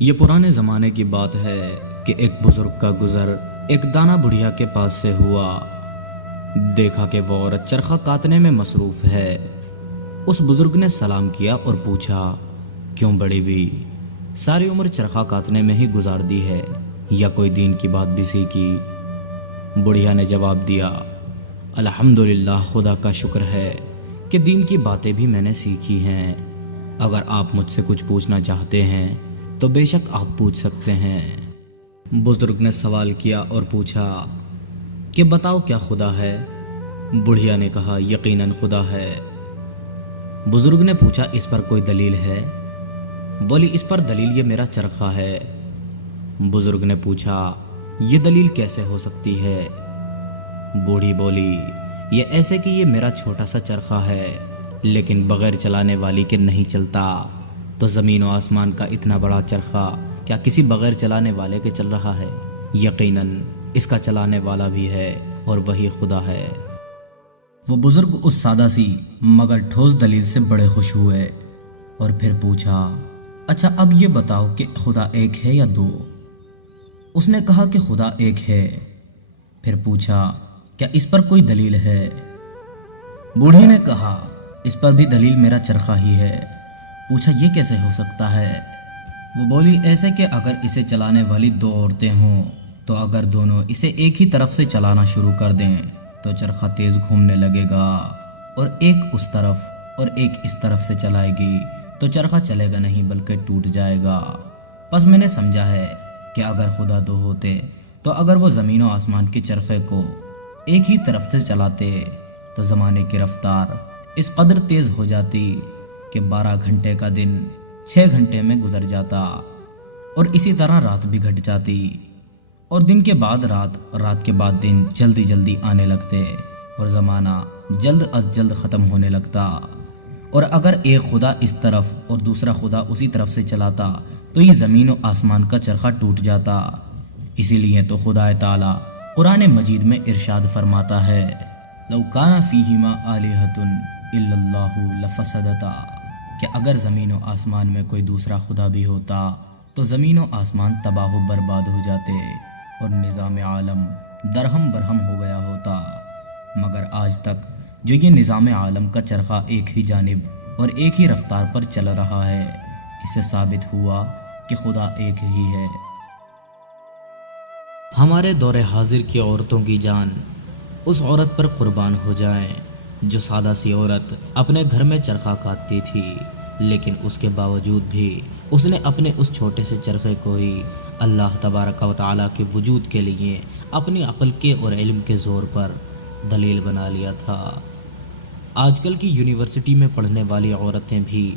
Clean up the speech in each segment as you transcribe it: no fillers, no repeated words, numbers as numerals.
یہ پرانے زمانے کی بات ہے کہ ایک بزرگ کا گزر ایک دانا بڑھیا کے پاس سے ہوا۔ دیکھا کہ وہ عورت چرخہ کاٹنے میں مصروف ہے۔ اس بزرگ نے سلام کیا اور پوچھا، کیوں بڑی بھی؟ ساری عمر چرخہ کاٹنے میں ہی گزار دی ہے یا کوئی دین کی بات بھی سیکھی؟ بڑھیا نے جواب دیا، الحمدللہ، خدا کا شکر ہے کہ دین کی باتیں بھی میں نے سیکھی ہیں۔ اگر آپ مجھ سے کچھ پوچھنا چاہتے ہیں تو بے شک آپ پوچھ سکتے ہیں۔ بزرگ نے سوال کیا اور پوچھا کہ بتاؤ کیا خدا ہے؟ بڑھیا نے کہا، یقیناً خدا ہے۔ بزرگ نے پوچھا، اس پر کوئی دلیل ہے؟ بولی، اس پر دلیل یہ میرا چرخہ ہے۔ بزرگ نے پوچھا، یہ دلیل کیسے ہو سکتی ہے؟ بوڑھی بولی، یہ ایسے کہ یہ میرا چھوٹا سا چرخہ ہے لیکن بغیر چلانے والی کے نہیں چلتا، تو زمین و آسمان کا اتنا بڑا چرخہ کیا کسی بغیر چلانے والے کے چل رہا ہے؟ یقیناً اس کا چلانے والا بھی ہے اور وہی خدا ہے۔ وہ بزرگ اس سادہ سی مگر ٹھوس دلیل سے بڑے خوش ہوئے اور پھر پوچھا، اچھا اب یہ بتاؤ کہ خدا ایک ہے یا دو؟ اس نے کہا کہ خدا ایک ہے۔ پھر پوچھا، کیا اس پر کوئی دلیل ہے؟ بوڑھی نے کہا، اس پر بھی دلیل میرا چرخہ ہی ہے۔ پوچھا، یہ کیسے ہو سکتا ہے؟ وہ بولی، ایسے کہ اگر اسے چلانے والی دو عورتیں ہوں تو اگر دونوں اسے ایک ہی طرف سے چلانا شروع کر دیں تو چرخہ تیز گھومنے لگے گا، اور ایک اس طرف اور ایک اس طرف سے چلائے گی تو چرخہ چلے گا نہیں بلکہ ٹوٹ جائے گا۔ پس میں نے سمجھا ہے کہ اگر خدا دو ہوتے تو اگر وہ زمین و آسمان کے چرخے کو ایک ہی طرف سے چلاتے تو زمانے کی رفتار اس قدر تیز ہو جاتی کہ 12 گھنٹے کا دن 6 گھنٹے میں گزر جاتا، اور اسی طرح رات بھی گھٹ جاتی، اور دن کے بعد رات، رات کے بعد دن جلدی جلدی آنے لگتے اور زمانہ جلد از جلد ختم ہونے لگتا۔ اور اگر ایک خدا اس طرف اور دوسرا خدا اسی طرف سے چلاتا تو یہ زمین و آسمان کا چرخہ ٹوٹ جاتا۔ اسی لیے تو خدا تعالی قرآن مجید میں ارشاد فرماتا ہے، لو کان فیہما آلہۃ الا اللہ لفسدتا، کہ اگر زمین و آسمان میں کوئی دوسرا خدا بھی ہوتا تو زمین و آسمان تباہ و برباد ہو جاتے اور نظام عالم درہم برہم ہو گیا ہوتا۔ مگر آج تک جو یہ نظام عالم کا چرخہ ایک ہی جانب اور ایک ہی رفتار پر چل رہا ہے، اس سے ثابت ہوا کہ خدا ایک ہی ہے۔ ہمارے دور حاضر کی عورتوں کی جان اس عورت پر قربان ہو جائیں جو سادہ سی عورت اپنے گھر میں چرخہ کاٹتی تھی، لیکن اس کے باوجود بھی اس نے اپنے اس چھوٹے سے چرخے کو ہی اللہ تبارک و تعالیٰ کے وجود کے لیے اپنی عقل کے اور علم کے زور پر دلیل بنا لیا تھا۔ آج کل کی یونیورسٹی میں پڑھنے والی عورتیں بھی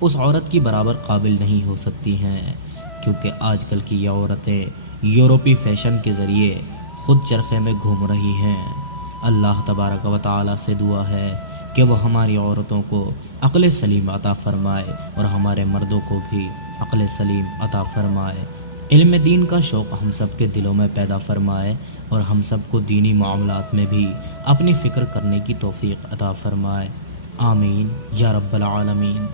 اس عورت کی برابر قابل نہیں ہو سکتی ہیں، کیونکہ آج کل کی یہ عورتیں یورپی فیشن کے ذریعے خود چرخے میں گھوم رہی ہیں۔ اللہ تبارک و تعالیٰ سے دعا ہے کہ وہ ہماری عورتوں کو عقل سلیم عطا فرمائے اور ہمارے مردوں کو بھی عقل سلیم عطا فرمائے، علم دین کا شوق ہم سب کے دلوں میں پیدا فرمائے اور ہم سب کو دینی معاملات میں بھی اپنی فکر کرنے کی توفیق عطا فرمائے۔ آمین یا رب العالمین۔